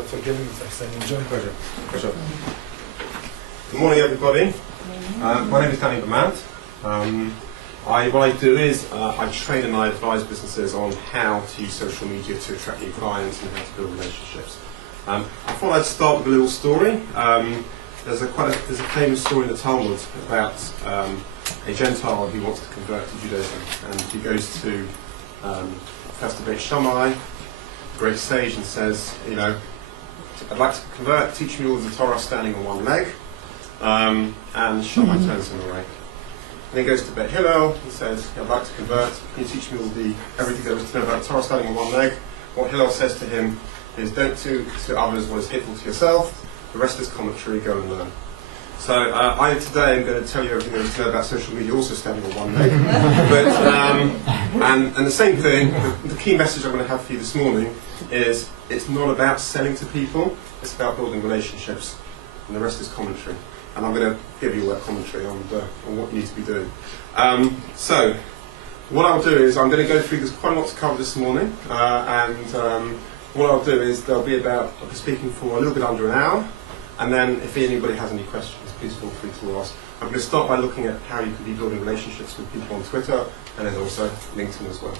for giving us an enjoy. Pleasure. Pleasure. Good morning, everybody. My name is Bermant. What I do is I train and I advise businesses on how to use social media to attract new clients and how to build relationships. I thought I'd start with a little story. There's a famous story in the Talmud about a Gentile who wants to convert to Judaism, and he goes to first to Beit Shammai, great sage, and says, I'd like to convert, teach me all of the Torah standing on one leg, and Shammai turns him away. And he goes to Beit Hillel and says, I'd like to convert, can you teach me everything there is to know about Torah standing on one leg? What Hillel says to him is, don't do to others what is hateful to yourself, the rest is commentary, go and learn. So I today am going to tell you everything there is to know about social media, also standing on one leg. And the same thing, the key message I'm going to have for you this morning is, it's not about selling to people, it's about building relationships, and the rest is commentary. And I'm going to give you all that commentary on what you need to be doing. So, what I'll do is, I'm going to go through, there's quite a lot to cover this morning, what I'll do is, I'll be speaking for a little bit under an hour, and then if anybody has any questions, please feel free to ask. I'm going to start by looking at how you can be building relationships with people on Twitter, and then also LinkedIn as well.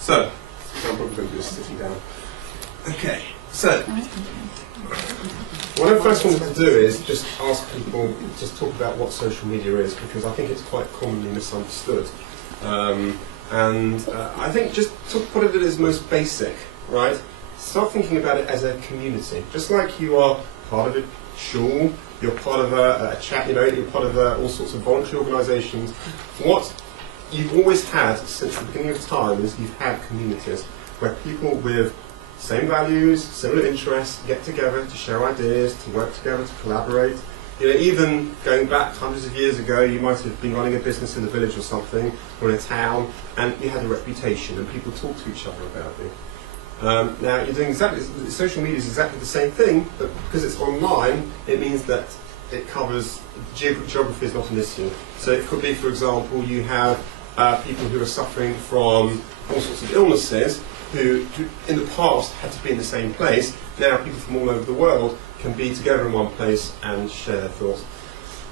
So, I'm probably going to be sitting down. Okay, so, what I first wanted to do is just ask people, just talk about what social media is, because I think it's quite commonly misunderstood. I think just to put it at its most basic, right? Start thinking about it as a community. Just like you are part of a shul, you're part of a chat, you're part of all sorts of voluntary organisations. What you've always had since the beginning of time is you've had communities where people with same values, similar interests get together to share ideas, to work together, to collaborate. Even going back hundreds of years ago, you might have been running a business in a village or something, or in a town, and you had a reputation, and people talked to each other about you. Now, you're doing social media is exactly the same thing, but because it's online, it means that it covers, geography is not an issue. So it could be, for example, you have people who are suffering from all sorts of illnesses, who in the past had to be in the same place. Now people from all over the world can be together in one place and share their thoughts.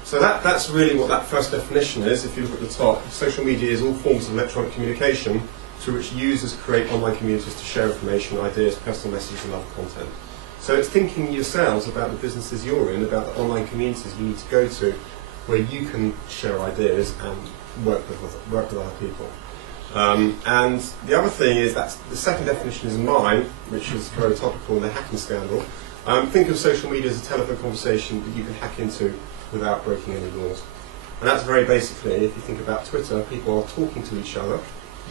So that's really what that first definition is. If you look at the top, social media is all forms of electronic communication through which users create online communities to share information, ideas, personal messages and other content. So it's thinking yourselves about the businesses you're in, about the online communities you need to go to, where you can share ideas and work with other people. And the other thing is that the second definition is mine, which is very topical in the hacking scandal. Think of social media as a telephone conversation that you can hack into without breaking any laws. And that's very basically, if you think about Twitter, people are talking to each other,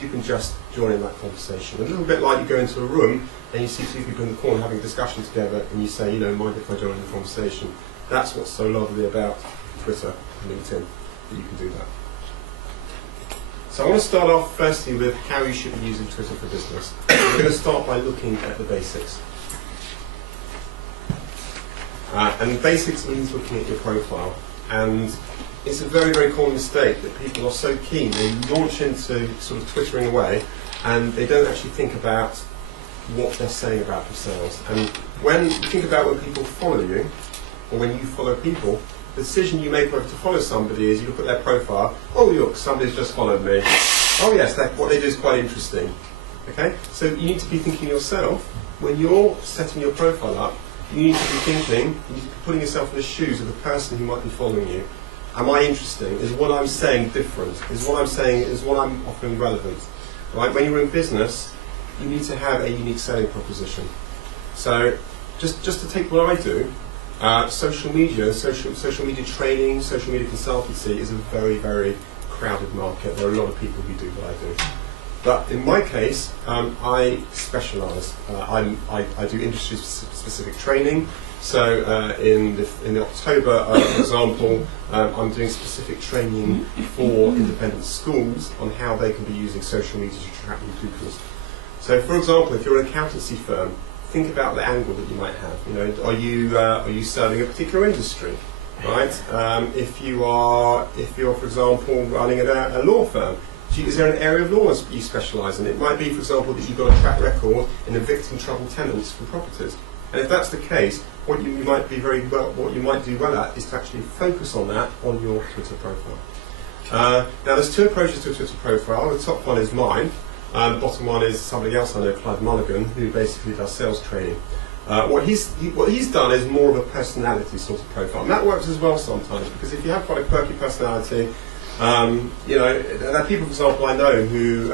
you can just join in that conversation. A little bit like you go into a room and you see two people in the corner having a discussion together and you say, mind if I join in the conversation. That's what's so lovely about Twitter and LinkedIn, that you can do that. So I want to start off firstly with how you should be using Twitter for business. We're going to start by looking at the basics. And the basics means looking at your profile. And it's a very, very common mistake that people are so keen, they launch into sort of twittering away, and they don't actually think about what they're saying about themselves. And when you think about when people follow you, or when you follow people, the decision you make whether to follow somebody is you look at their profile, oh look, somebody's just followed me. Oh yes, what they do is quite interesting. Okay? So you need to be thinking yourself, when you're setting your profile up, you need to be thinking, you need to be putting yourself in the shoes of the person who might be following you. Am I interesting? Is what I'm saying different? Is what I'm offering relevant? Right? When you're in business, you need to have a unique selling proposition. So just to take what I do, social media training, social media consultancy is a very, very crowded market. There are a lot of people who do what I do. But in my case, I specialise. I do industry-specific training. So in October, for example, I'm doing specific training for independent schools on how they can be using social media to attract new pupils. So, for example, if you're an accountancy firm, think about the angle that you might have. Are you serving a particular industry, right? If you're, for example, running a law firm, Is there an area of law you specialise in? It might be, for example, that you've got a track record in evicting troubled tenants from properties. And if that's the case, what you might do well at is to actually focus on that on your Twitter profile. Now, there's two approaches to a Twitter profile. The top one is mine. The bottom one is somebody else I know, Clive Mulligan, who basically does sales training. What he's done is more of a personality sort of profile. And that works as well sometimes, because if you have quite a quirky personality, there are people, for example, I know who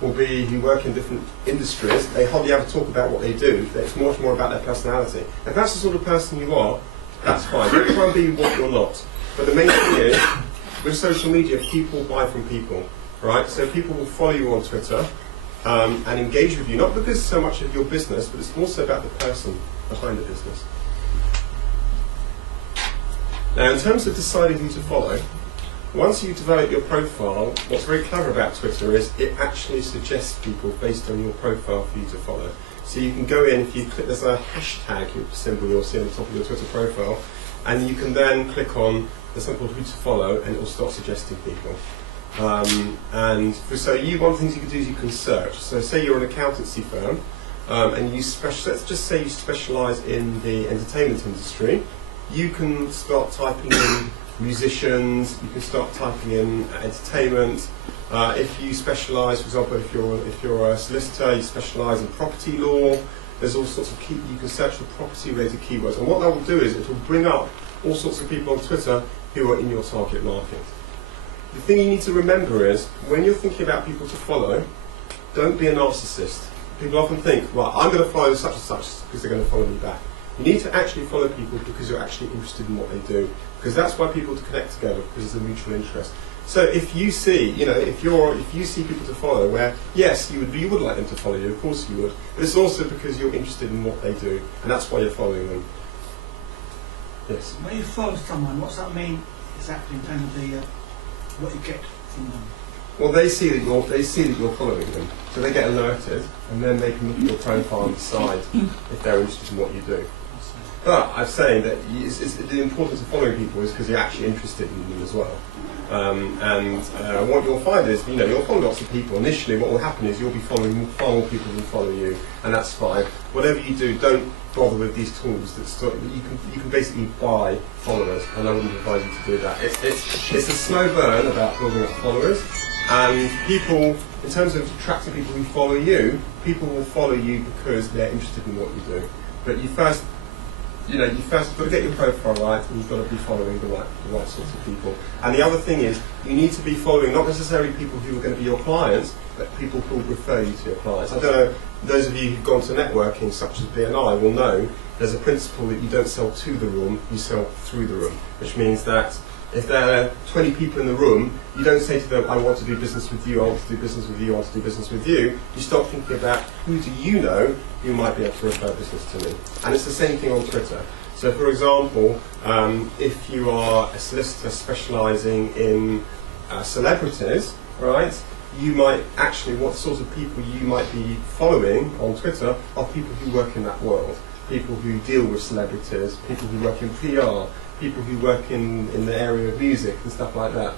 who work in different industries. They hardly ever talk about what they do. It's much more about their personality. If that's the sort of person you are, that's fine. Don't try and be what you're not. But the main thing is, with social media, people buy from people, right? So people will follow you on Twitter and engage with you, not because so much of your business, but it's also about the person behind the business. Now, in terms of deciding who to follow, once you develop your profile, what's very clever about Twitter is it actually suggests people based on your profile for you to follow. So you can go in, if you click, there's a hashtag symbol you'll see on the top of your Twitter profile, and you can then click on the symbol who to follow, and it will start suggesting people. One of the things you can do is you can search. So say you're an accountancy firm, and let's just say you specialise in the entertainment industry. You can start typing in musicians, you can start typing in entertainment. If you specialise, for example, if you're a solicitor, you specialise in property law. There's all sorts of you can search for property-related keywords, and what that will do is it will bring up all sorts of people on Twitter who are in your target market. The thing you need to remember is, when you're thinking about people to follow, don't be a narcissist. People often think, well, I'm going to follow such and such because they're going to follow me back. You need to actually follow people because you're actually interested in what they do, because that's why people connect together, because there's a mutual interest. So if you see, if you see people to follow, where yes, you would like them to follow you, of course you would, but it's also because you're interested in what they do, and that's why you're following them. Yes. When you follow someone, what's that mean exactly in terms of what you get from them? Well, they see that you're following them, so they get alerted, and then they can look at your profile and decide if they're interested in what you do. But I'm saying that the importance of following people is because you're actually interested in them as well. What you'll find is, you'll follow lots of people. Initially, what will happen is you'll be following far more people than follow you, and that's fine. Whatever you do, don't bother with these tools. You can basically buy followers, and I wouldn't advise you to do that. It's a slow burn about building up followers, and people, in terms of attracting people who follow you, people will follow you because they're interested in what you do. But you first got to get your profile right, and you've got to be following the right sorts of people. And the other thing is, you need to be following not necessarily people who are going to be your clients, but people who will refer you to your clients. I don't know, those of you who've gone to networking, such as BNI, will know there's a principle that you don't sell to the room, you sell through the room, which means that if there are 20 people in the room, you don't say to them, I want to do business with you, I want to do business with you, I want to do business with you. You start thinking about who do you know who might be able to refer business to me. And it's the same thing on Twitter. So for example, if you are a solicitor specialising in celebrities, right, you might actually, what sort of people you might be following on Twitter are people who work in that world. People who deal with celebrities, people who work in PR, people who work in the area of music and stuff like that.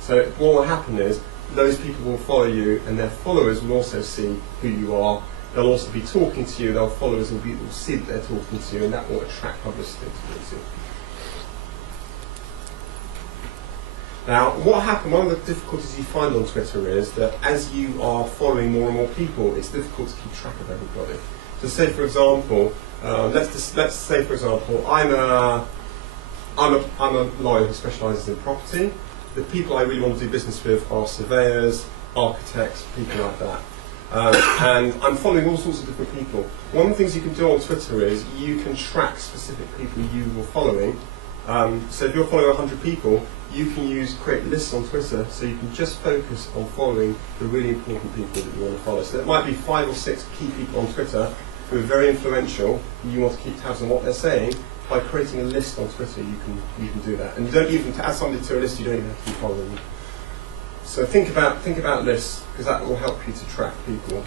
So what will happen is those people will follow you, and their followers will also see who you are. They'll also be talking to you. Their followers will see that they're talking to you, and that will attract publicity towards you. Now, what happened? One of the difficulties you find on Twitter is that as you are following more and more people, it's difficult to keep track of everybody. So, say for example, let's say for example, I'm a lawyer who specialises in property. The people I really want to do business with are surveyors, architects, people like that. And I'm following all sorts of different people. One of the things you can do on Twitter is you can track specific people you were following. So if you're following 100 people, you can create lists on Twitter, so you can just focus on following the really important people that you want to follow. So it might be 5 or 6 key people on Twitter who are very influential, and you want to keep tabs on what they're saying. By creating a list on Twitter, you can do that. And you don't even, to add somebody to a list, you don't even have to be following them. So think about lists, because that will help you to track people.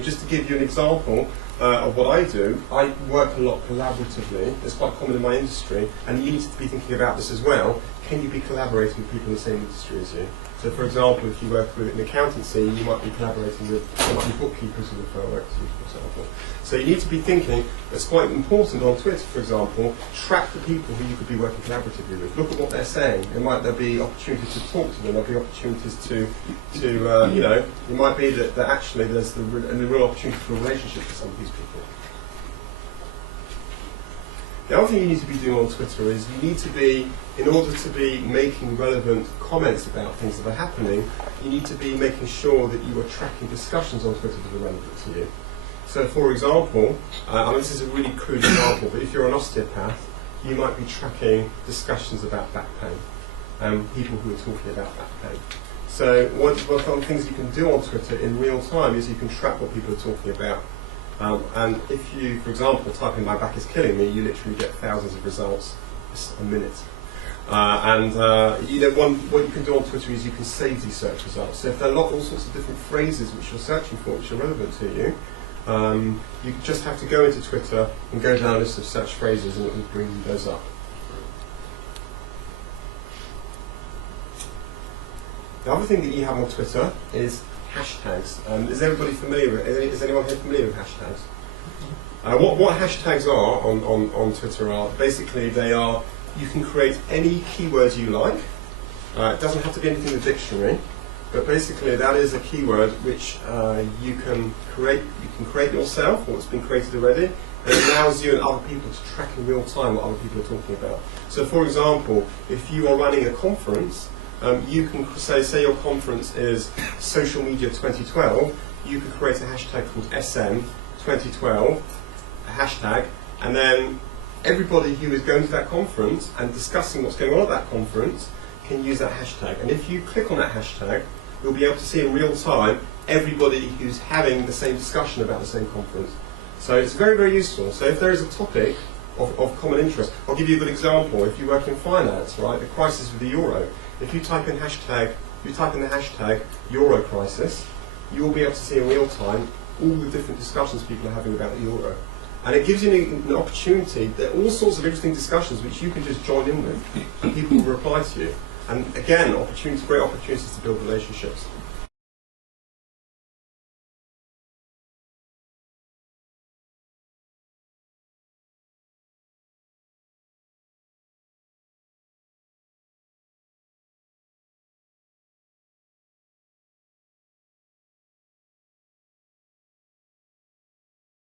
Just to give you an example of what I do, I work a lot collaboratively. It's quite common in my industry, and you need to be thinking about this as well. can you be collaborating with people in the same industry as you? So for example, if you work with an accountancy, you might be collaborating with, there might be bookkeepers who are work, for example. So you need to be thinking, it's quite important on Twitter, for example, track the people who you could be working collaboratively with. Look at what they're saying. There'll be opportunities to talk to them, there'll be opportunities to you know, it might be that actually there's a real opportunity for a relationship with some of these people. The other thing you need to be doing on Twitter is you need to be, in order to be making relevant comments about things that are happening, you need to be making sure that you are tracking discussions on Twitter that are relevant to you. So for example, I mean this is a really crude example, but if you're an osteopath, you might be tracking discussions about back pain, people who are talking about back pain. So one of the things you can do on Twitter in real time is you can track what people are talking about. And if you, for example, type in "my back is killing me," you literally get thousands of results a minute. You know, what you can do on Twitter is you can save these search results. So if there are all sorts of different phrases which you're searching for, which are relevant to you, you just have to go into Twitter and go down a list of search phrases, and it will bring those up. The other thing that you have on Twitter is hashtags. Is everybody familiar with? Is anyone here familiar with hashtags? What hashtags are on Twitter are basically you can create any keywords you like. It doesn't have to be anything in the dictionary, but basically that is a keyword which you can create. You can create yourself, or it's been created already, and it allows you and other people to track in real time what other people are talking about. So, for example, if you are running a conference. You can say your conference is Social Media 2012, you could create a hashtag called SM2012, a hashtag, and then everybody who is going to that conference and discussing what's going on at that conference can use that hashtag. And if you click on that hashtag, you'll be able to see in real time everybody who's having the same discussion about the same conference. So it's very, very useful. So if there is a topic of common interest, I'll give you a good example. If you work in finance, right, the crisis with the euro, if you type in the hashtag Euro crisis, you will be able to see in real time all the different discussions people are having about the euro. And it gives you an opportunity. There are all sorts of interesting discussions which you can just join in with, and people will reply to you. And again, great opportunities to build relationships.